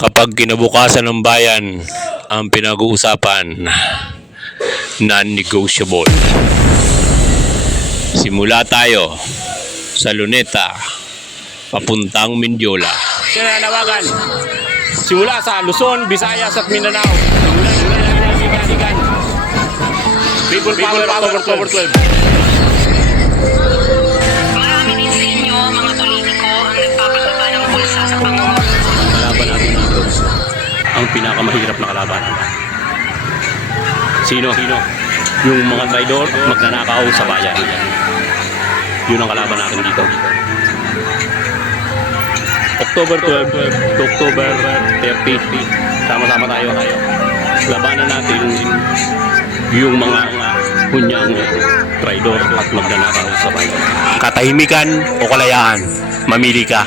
Kapag kinabukasan ng bayan ang pinag-uusapan, non-negotiable. Simula tayo sa Luneta, papuntang Mindiola. Sinanawagan simula sa Luzon, Visayas at Mindanao. Sigan. People Power October 12. Marami din sa inyo, mga politiko, ang nagpapataba ng bulsa sa Pangulo. Kalaban natin dito ang pinakamahirap na kalaban. Sino? Yung mga traidor at magnanakaw sa bayan. Yun ang kalaban natin dito. October 12 to October 30, sama-sama tayo. Labanan natin yung mga kunyang traidor at magnanakaw sa bayan. Katahimikan o kalayaan, mamili ka.